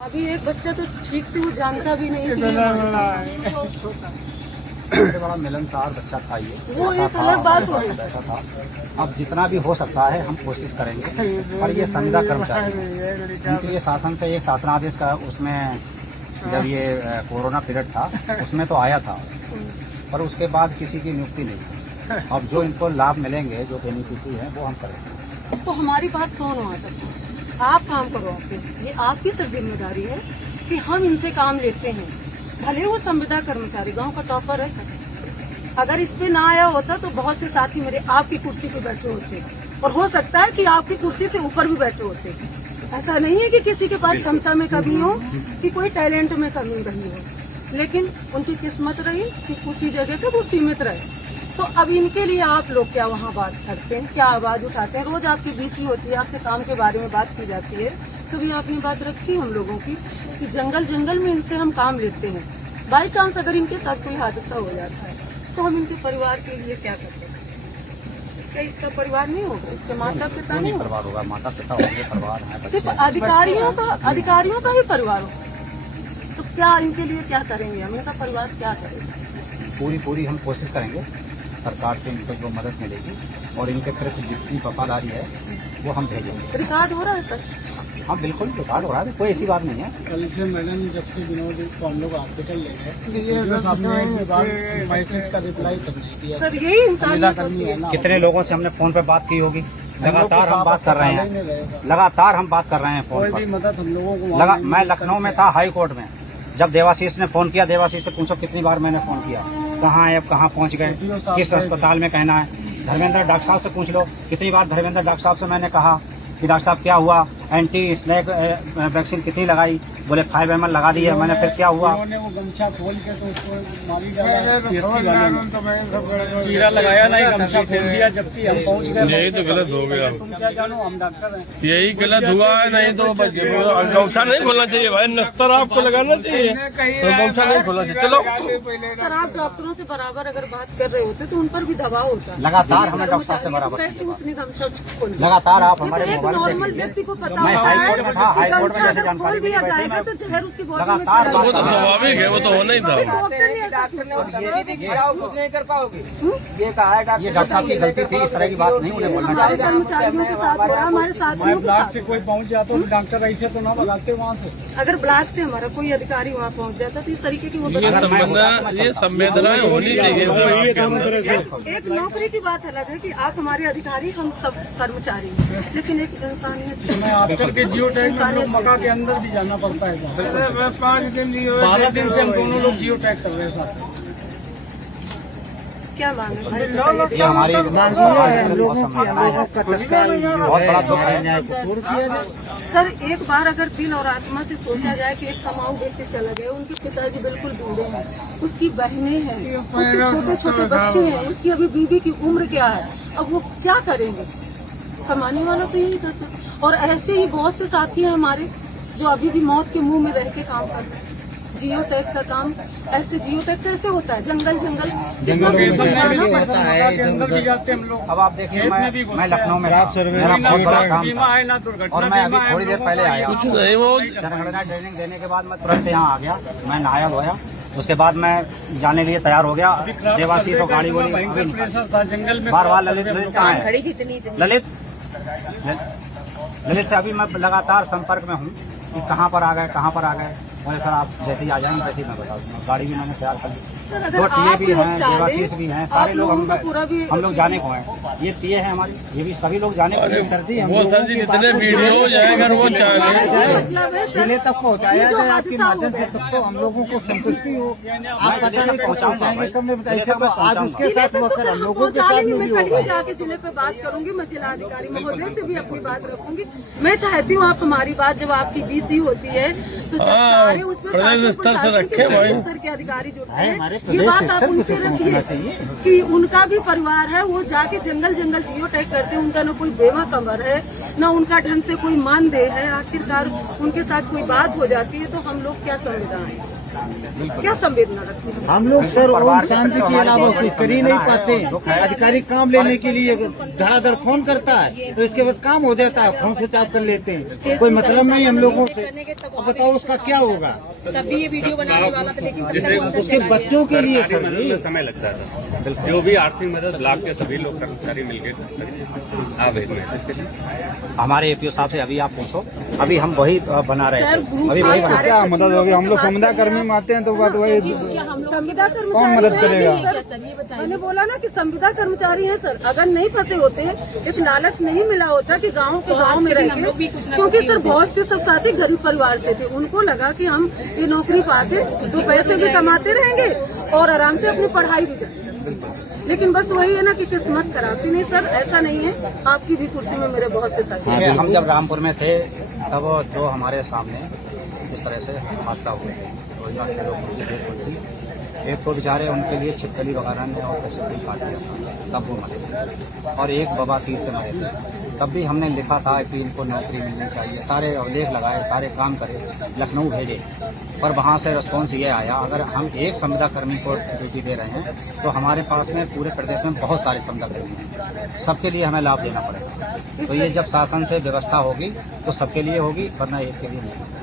अभी एक बच्चा तो ठीक से वो जानता भी नहीं कि बड़ा मिलनसार बच्चा था ये, वो एक अलग बात हो गई। बैठा था। अब जितना भी हो सकता है हम कोशिश करेंगे, पर ये संविदा कर्मचारी क्योंकि ये शासन से एक शासनादेश का उसमें जब ये कोरोना पीरियड था उसमें तो आया था, पर उसके बाद किसी की नियुक्ति नहीं। अब जो इनको लाभ मिलेंगे, जो बेनिफिशरी है वो हम करेंगे। तो हमारी बात कौन हुआ सकता है? आप काम करो आपके, ये आपकी सिर्फ जिम्मेदारी है कि हम इनसे काम लेते हैं। भले वो संविदा कर्मचारी गांव का टॉपर है सर, अगर इस पे ना आया होता तो बहुत से साथी मेरे आपकी कुर्सी पे बैठे होते, और हो सकता है कि आपकी कुर्सी से ऊपर भी बैठे होते। ऐसा नहीं है कि किसी के पास क्षमता में कमी हो, कि कोई टैलेंट में कमी रही हो, लेकिन उनकी किस्मत रही कि उसी जगह पे वो सीमित रहे। तो अब इनके लिए आप लोग क्या वहाँ बात करते हैं, क्या आवाज उठाते हैं? रोज आपकी बीसी होती है, आपसे काम के बारे में बात की जाती है। कभी आपने बात रखी हम लोगों की कि जंगल में इनसे हम काम लेते हैं, बाई चांस अगर इनके साथ कोई हादसा हो जाता है तो हम इनके परिवार के लिए क्या करते हैं? क्या इसका परिवार नहीं होगा, इसके माता पिता नहीं परिवार होगा, माता पिता होंगे, परिवार है, सिर्फ अधिकारियों का ही परिवार हो, तो क्या इनके लिए क्या करेंगे हम? इनका परिवार क्या करेगा? पूरी हम कोशिश करेंगे सरकार से इनको जो मदद मिलेगी, और इनके प्रति जितनी वफादारी है वो हम भेजेंगे। रिकॉर्ड हो रहा है सर? हाँ बिल्कुल रिकॉर्ड हो रहा है, कोई ऐसी बात नहीं है। कल से मैडम जब से विनोद को हम लोग हॉस्पिटल ले गए, मैसेज का रिप्लाई तक नहीं दिया। सर यही इंसानियत होती है। कितने लोगों से हमने फोन पे बात की होगी, लगातार हम बात कर रहे हैं, लगातार हम बात कर रहे हैं फोन कोई भी पर। मदद हम लोगों को मैं लखनऊ में था हाई कोर्ट में, जब देवाशीष ने फोन किया, देवाशीष से पूछो कितनी बार मैंने फोन किया, कहाँ है, अब कहाँ पहुँच गए, किस अस्पताल में कहना है। धर्मेंद्र डॉक्टर साहब से पूछ लो, कितनी बार धर्मेंद्र डॉक्टर साहब से मैंने कहा कि डॉक्टर साहब क्या हुआ, एंटी स्नेक वैक्सीन कितनी लगाई, बोले 5 ml लगा दी है। मैंने फिर क्या हुआ, उन्होंने वो गमछा खोल के तो उसको मारी चीरा लगाया नहीं, गमछा खोल दिया, जबकि हम पहुंच गए। यही तो गलत हो गया, तुम क्या जानो, हम डॉक्टर हैं। यही गलत हुआ है। नहीं तो गमछा नहीं खोलना चाहिए भाई, नस्तर आपको लगाना चाहिए, तो गमछा नहीं खोलना चाहिए। चलो सर, आप डॉक्टरों से बराबर अगर बात कर रहे होते तो उन पर भी दबाव होता। लगातार हमने डॉक्टर साहब से बराबर, कैसे उसने गमछा खोला? लगातार आप हमारे एक नॉर्मल व्यक्ति को पता मैं होता हाई कोर्ट में था, हाई कोर्ट में जैसे है, जानकारी खोल दिया मिली वैसे ही जाएगा तो जहर उसकी बॉडी में लगातार चला वो तो जाएगा। स्वाभाविक है, वो तो होना ही था। कुछ नहीं कर पाओगे, ये कहा है ये डॉक्टर साहब की गलती थी, इस तरह की बात नहीं उन्हें बोलना हमारे चाहिए। कर्मचारियों के साथ हो रहा है, हमारे साथियों के ब्लॉक साथ। से कोई पहुंच जाता तो डॉक्टर ऐसे तो ना बुलाते वहाँ से। अगर ब्लॉक से हमारा कोई अधिकारी वहाँ पहुँच जाता तो इस तरीके की वो ये संवेदनाएं होनी चाहिए सर आपके अंदर। एक नौकरी की बात अलग है कि आप हमारे अधिकारी, हम सब कर्मचारी हैं, लेकिन एक इंसानियत मैं आजकल के जियो टैग में लोग मका के अंदर भी जाना पड़ता है। 12 दिन से हम दोनों लोग जियो टैग कर रहे हैं साथ। क्या मांगे? ये हमारी बहुत बड़ा दुख है। सर, एक बार अगर दिल और आत्मा से सोचा जाए कि एक कमाऊ व्यक्ति चला गया, उनके पिताजी बिल्कुल बूढ़े हैं, उसकी बहनें हैं, उसके छोटे छोटे बच्चे हैं, उसकी अभी बीवी की उम्र क्या है, अब वो क्या करेंगे? कमाने वाला तो यही कर सकता। और ऐसे ही बहुत से साथी हैं हमारे जो अभी भी मौत के मुंह में रह के काम कर रहे हैं। जियो टैग का काम, ऐसे जियो टैग कैसे होता है? जंगल अंदर भी जाते हम लोग। अब आप देखिए, मैं लखनऊ में था, मेरा बहुत बड़ा काम था, और मैं अभी थोड़ी देर पहले आया। जनगणना ट्रेनिंग देने के बाद मैं तुरंत यहाँ आ गया, मैं नहाया धोया, उसके बाद मैं जाने के लिए तैयार हो गया। देवाशीष तो गाड़ी बोली जंगल में बार ललित कहाँ है, ललित से अभी मैं लगातार संपर्क में हूँ कि कहाँ पर आ गए। बोले सर आप जैसे ही आ जाएंगे वैसे ही मैं बता दूँगा। गाड़ी भी मैंने तैयार कर ली, दो टीए भी हैं, देवाशीष भी हैं, सारे लोग हम लोग जाने को हैं। ये टीए हैं हमारी, ये भी सभी लोग जाने को करती है। वो सर जी जितने वीडियो हो जाएगा वो चाहे जिले तक पहुँचाया जाए आपके माध्यम से, तब तो हम लोगों को संतुष्टि हो। आप पता नहीं पहुँचाऊंगा, आज उसके साथ मौका लोगों के साथ मैं कल ही जाके जिले पे बात करूंगी, मैं जिलाधिकारी महोदय से भी अपनी बात रखूंगी। मैं चाहती हूँ आप हमारी बात, जब आपकी बीसी होती है तो सारे उसमें प्रदेश स्तर से रखे भाई, स्तर के अधिकारी जो हैं, ये बात आप उनसे रखिए कि उनका भी परिवार है, वो जाके जंगल जियो टैग करते हैं, उनका न कोई बेवा कमर है, न उनका ढंग से कोई मानदेय है। आखिरकार उनके साथ कोई बात हो जाती है तो हम लोग क्या संविधान है? क्या संवेदना रखती है? हम लोग सर और शांति के अलावा कुछ कर ही नहीं पाते। अधिकारी काम लेने के लिए धड़ाधड़ फोन करता है तो इसके बाद काम हो जाता है, फोन स्विच ऑफ कर लेते हैं, कोई मतलब नहीं हम लोगों से। अब बताओ उसका क्या होगा? तभी ये वीडियो बनाने वाला था, लेकिन उसके बच्चों के लिए सर जी समय लगता था। जो भी आर्थिक मदद ब्लॉक के सभी लोग कर्मचारी मिलकर आप एक मैसेज के हमारे एपीओ साहब से अभी आप पूछो, अभी हम वही बना रहे थे, अभी वही बना क्या मदद होगी? हम लोग संविदा कर्मी में आते हैं तो बात वही, संविदा कर्मचारी कौन मदद करेगा? मैंने बोला ना कि संविदा कर्मचारी हैं सर, अगर नहीं फंसे होते, एक लालच नहीं मिला होता कि गाँव के गाँव में रहेंगे, क्योंकि सर बहुत से सब साथी गरीब परिवार से थे, उनको लगा कि हम ये नौकरी पाके तो पैसे भी कमाते रहेंगे और आराम से अपनी पढ़ाई भी करेंगे। लेकिन बस वही है ना कि किस्मत कराती नहीं सर, ऐसा नहीं है। आपकी भी कुर्सी में मेरे बहुत से साथी हैं। हम जब रामपुर में थे तब जो हमारे सामने इस तरह से हादसा हुआ, तो इधर से लोग की डेथ हुई थी। एक तो बेचारे उनके लिए छिपकली वगैरह ने और छिपकली काट दिया, तब वो मरे, और एक बवासीर से मरे थे। तब भी हमने लिखा था कि इनको नौकरी मिलनी चाहिए, सारे अवलेख लगाए, सारे काम करे, लखनऊ भेजे, पर वहाँ से रिस्पॉन्स ये आया अगर हम एक संविदा कर्मी को ड्यूटी दे रहे हैं तो हमारे पास में पूरे प्रदेश में बहुत सारे संविदा कर्मी हैं, सबके लिए हमें लाभ देना पड़ेगा। तो ये जब शासन से व्यवस्था होगी तो सबके लिए होगी, वरना एक के लिए नहीं।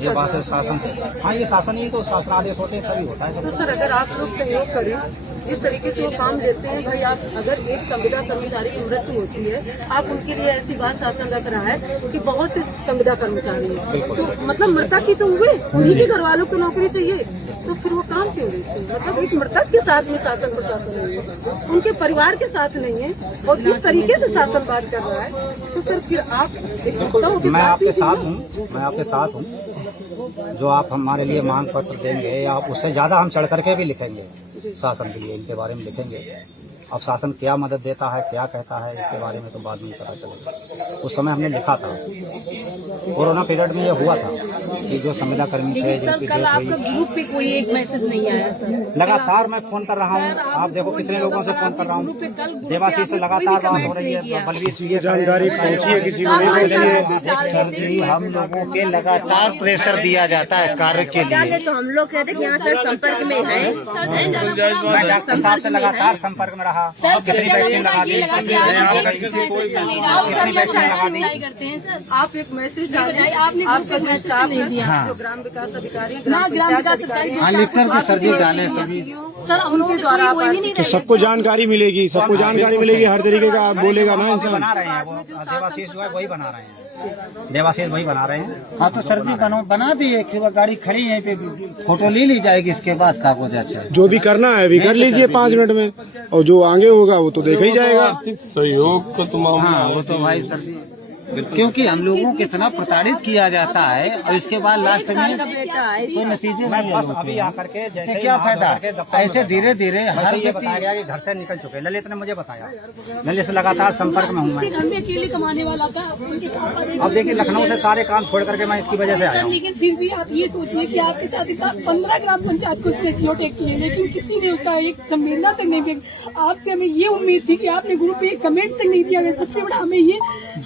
ये बात है शासन से, हाँ ये शासन ही तो शासन आदेश होते हैं तभी होता है। तो सर अगर आप लोग सहयोग करें, इस तरीके से वो काम देते हैं भाई, आप अगर एक संविदा कर्मचारी की मृत्यु होती है, आप उनके लिए ऐसी बात शासन रख रहा है कि बहुत से संविदा कर्मचारी हैं, तो मतलब मृतक ही तो हुए, उन्हीं के घर वालों को नौकरी चाहिए, तो फिर वो काम क्यों देते हैं? मतलब एक मृतक के साथ में शासन प्रशासन नहीं है, उनके परिवार के साथ नहीं है, और जिस तरीके से शासन बात कर रहा है, तो सर फिर आप मैं आपके साथ हूँ, जो आप हमारे लिए मांग पत्र देंगे या उससे ज्यादा हम चढ़ करके भी लिखेंगे शासन के लिए, इनके बारे में लिखेंगे। अब शासन क्या मदद देता है, क्या कहता है, इसके बारे में तो बाद में पता चलेगा। उस समय हमने लिखा था, कोरोना पीरियड में ये हुआ था कि जो संविदा कर्मी थे जिनकी डेथ हुई, ग्रुप पे कोई एक मैसेज नहीं आया सर। लगातार मैं फोन कर रहा हूँ, आप देखो कितने लोगों से फोन कर रहा हूँ, देवाशीष से लगातार बात हो रही है, बलवीर जानकारी पहुँची है किसी को? हम लोगों के लगातार प्रेशर दिया जाता है कार्य के लिए, तो हम लोग कहते हैं कि यहाँ सर संपर्क में है, मैं डॉक्टर साहब से लगातार संपर्क में रहा, कितनी वैक्सीन लगा दी, कितनी वैक्सीन लगा दी। आप एक मैसेज डालिए, आपका जो स्टाफ है, जो ग्राम विकास अधिकारी, ग्राम विकास अधिकारी, हाँ लिख कर के सर जी डाले तभी सर उनके द्वारा तो सबको जानकारी मिलेगी, सबको जानकारी मिलेगी, हर तरीके का बोलेगा ना इंसान। बना रहे हैं वो देवाशीष जो है वही बना रहे हैं, देवाशीष वही बना रहे हैं। हाँ तो सर जी बना दिए, गाड़ी खड़ी यहीं पे, फोटो ले ली जाएगी, इसके बाद कागज अच्छा जो भी करना है अभी कर लीजिए 5 मिनट में, और जो आगे होगा वो तो देखा ही जाएगा। सहयोग को तुम हाँ वो तो भाई सर जी, क्योंकि हम लोगों को इतना प्रताड़ित किया जाता है और इसके बाद लास्ट में कोई नतीजे नहीं है। अभी आकर के जैसे क्या फायदा, ऐसे धीरे धीरे हर ये बताया गया कि घर से निकल चुके, ललित ने मुझे बताया, ललित से लगातार संपर्क में हूँ मैं। घर में अकेले कमाने वाला था, उनके पापा ने, अब देखिए लखनऊ से सारे काम छोड़ करके मैं इसकी वजह से आया हूँ। लेकिन फिर भी आप ये सोचिए कि आपके साथ इतना 15 ग्राम पंचायत को स्केच टेक किए, लेकिन किसी ने उसका एक संवेदना तक नहीं किया। आपसे हमें ये उम्मीद थी कि आपने ग्रुप पे एक कमेंट तक नहीं दिया, सबसे बड़ा हमें ये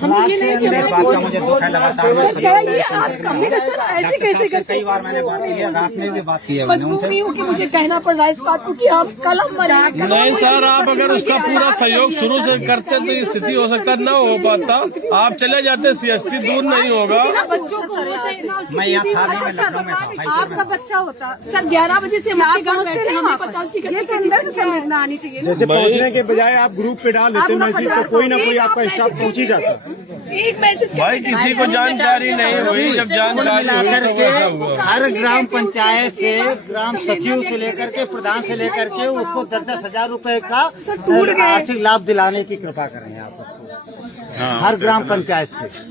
नहीं कि मुझे दुख है, लगातार ऐसे कैसे करते, कई बार मैंने बात की है, रात में भी बात की है मजबूर नहीं हो कि मुझे कहना पड़ रहा है इस बात को कि आप कल हम मरेंगे। नहीं सर, आप अगर उसका पूरा सहयोग शुरू से करते तो ये स्थिति हो सकता न हो पाता, आप चले जाते, CSC दूर नहीं होगा। बच्चों को मैं यहाँ था नहीं, मैं लखनऊ में था। आपका बच्चा होता सर 11 बजे से हमारे गाँव बैठे, हमें पता उसकी ये तो अंदर से संवेदना आनी चाहिए। जैसे पहुंचने के बजाय आप ग्रुप पे डाल देते मैसेज, तो कोई ना कोई आपका स्टाफ पहुंच ही जाता। एक मैसेज भाई किसी को जानकारी नहीं हुई, जब जानकारी हुई तो वैसा हुआ। हर ग्राम पंचायत से, ग्राम सचिव से लेकर के प्रधान से लेकर के उसको 10-10 हजार रुपए का आर्थिक लाभ दिलाने की कृपा करें आप उसको, हर ग्राम पंचायत से।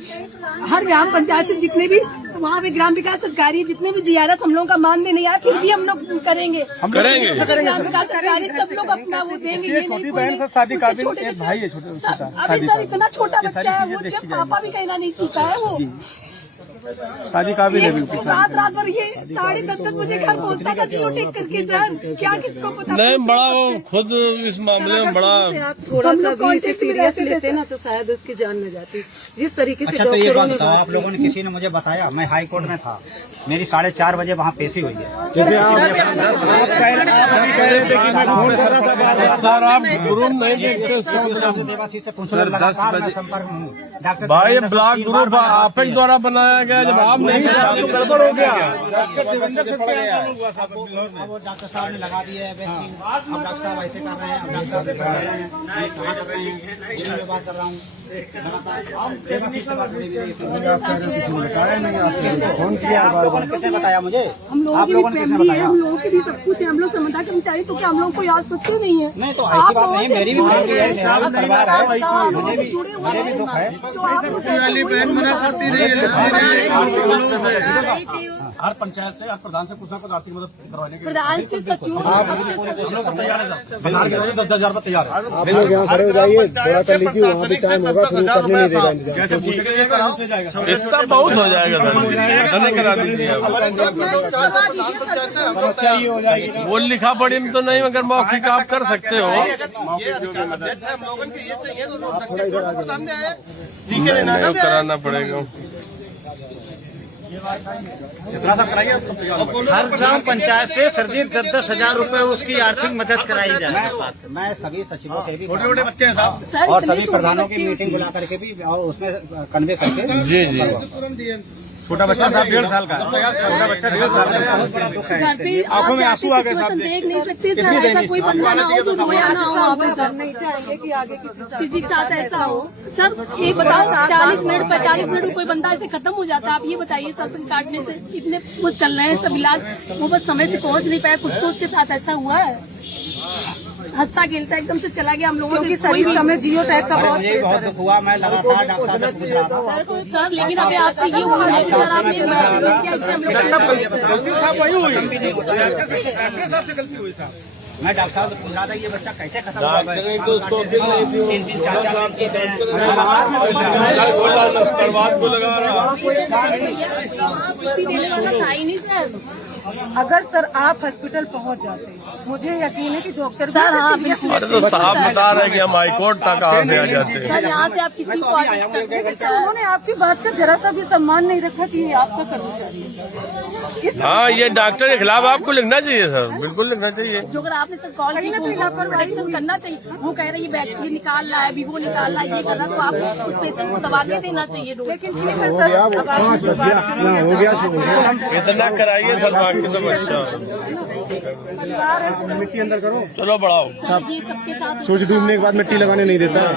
हर ग्राम पंचायत से जितने भी वहाँ पे ग्राम विकास अधिकारी जितने भी GRS हम लोगों का मानने नहीं आया, फिर भी हम लोग करेंगे। ग्राम विकास अधिकारी सब लोग अपना वो देंगे। छोटी बहन से शादी काबिल एक भाई है, छोटा अभी सर इतना छोटा बच्चा है, वो जब पापा भी कहना नहीं सीखा है वो। शादी काबिल है बिल्कुल। रात रात भर ये 10:30 बजे घर पहुंचता था जियो टेक करके सर, क्या किसको पता। नहीं बड़ा वो खुद इस मामले में बड़ा आप थोड़ा सा भी इसे सीरियस लेते ना तो शायद उसकी जान में जाती। जिस तरीके से अच्छा तो ये डॉक्टरों बात ने बताओ, आप लोगों ने किसी ने मुझे बताया, मैं हाई कोर्ट में था, मेरी 4:30 बजे वहाँ पेशी हुई है। जैसे आप कह रहे थे कि मैं फोन कर रहा था बार-बार। सर आप ग्रुप नहीं देखते उसका देवासी से पूछने लगातार मैं संपर्क में हूँ। डॉक्टर भाई ब्लॉक ग्रुप आपके द्वारा बनाया गया, जब आप नहीं तो गड़बड़ हो गया। वो डॉक्टर साहब ने लगा दिया है वैक्सीन, अब डॉक्टर साहब ऐसे कर रहे हैं, अब डॉक्टर साहब से कर रहे हैं, मैं कहाँ कर रहे हैं, ये मैं बात कर रहा हूँ। फोन किया आप लोगों ने, किसने बताया मुझे? हम लोगों आप की लोगों भी ने किसने फैमिली है, बताया? हम लोगों की भी सब कुछ है, हम लोग समझदार कर्मचारी, तो क्या हम लोगों को याद सकते नहीं है? नहीं तो ऐसी बात नहीं, मेरी भी फैमिली है, मेरा भी परिवार है, मुझे भी दुख है। हर पंचायत से, हर प्रधान से कुछ ना कुछ आर्थिक मदद करवाने के प्रधान से सचिवों बिहार के 10,000 रुपये तैयार है। आप लोग यहाँ खड़े हो जाइए, थोड़ा कर लीजिए, वहाँ भी टाइम होगा, फिर वो करने नहीं देगा इंतजाम। इतना बहुत हो जाएगा सर, धन्य करा दीजिए। समस्या ये हो जाएगी। वो लिखा पढ़ी में तो नहीं, मगर मौखिक आप कर सकते हो। कराना पड़ेगा। हर ग्राम पंचायत से सर्दी 10-10 हजार रुपए उसकी आर्थिक मदद कराई जाए। मैं सभी सचिवों से भी छोटे बच्चे हैं साहब। सर, और इतने सभी छोटे प्रधानों की बच्चे मीटिंग बुला करके भी और उसमें कन्वे करके जी जी छोटा बच्चा साहब 1.5 साल का, छोटा बच्चा 1.5 साल का। घर पे आंखों में आंसू आ गए सिचुएशन साहब। देख नहीं सकते सर, ऐसा कोई बंदा ना हो जो रोया ना हो वहाँ पे सर। नहीं चाहेंगे कि आगे किसी के साथ ऐसा हो सर। ये बताओ 40 मिनट 45 मिनट में कोई बंदा ऐसे खत्म हो जाता है, आप ये बताइए सर, काटने से इतने वो चल रहे हैं सब इलाज, वो बस समय से पहुंच नहीं पाया, कुछ तो उसके साथ ऐसा हुआ है। हंसता खेलता एकदम से चला गया हम लोगों क्योंकि से। सर इस समय जियो टैग का बहुत मुझे भी बहुत दुख हुआ, मैं लगातार डॉक्टर साहब से पूछ रहा था। सर लेकिन अभी आपसे ये हुआ है कि सर आपने क्या इससे हम गलती साहब वही हुई। मैं डॉक्टर साहब से पूछ रहा था ये बच्चा कैसे खत्म हुआ? तो उसको 3-3 4-4 दिन के बर्बाद को लगा रहा। था ही नहीं सर। अगर सर आप हॉस्पिटल पहुंच जाते, मुझे यकीन है कि डॉक्टर सर हाँ बिल्कुल। अरे तो साहब बता रहे कि हम हाईकोर्ट तक आ से आ जाते हैं। सर यहाँ से आप किसी को आदेश करते हैं सर उन्होंने आपकी बात का जरा सा भी सम्मान नहीं रखा कि ये आपका कर्मचारी है। हाँ ये डॉक्टर के खिलाफ आपको लिखना चाहिए सर, बिल्कुल लिखना चाहिए। जो अगर आपने सर कॉल की तो लापरवाही सब करना चाहिए। वो कह रहे हैं ये निकाल रहा है, वीवो निकाल रहा है, ये कर रहा है, तो आपको उस पेशेंट को दबा के देना चाहिए रोज। लेकिन ठीक है सर, हो गया इतना कराइए सर, बाकी तो बच्चा परिवार है। मिट्टी अंदर करो। चलो बढ़ाओ। ये सबके साथ सूरज डूबने के बाद मिट्टी लगाने नहीं देता है।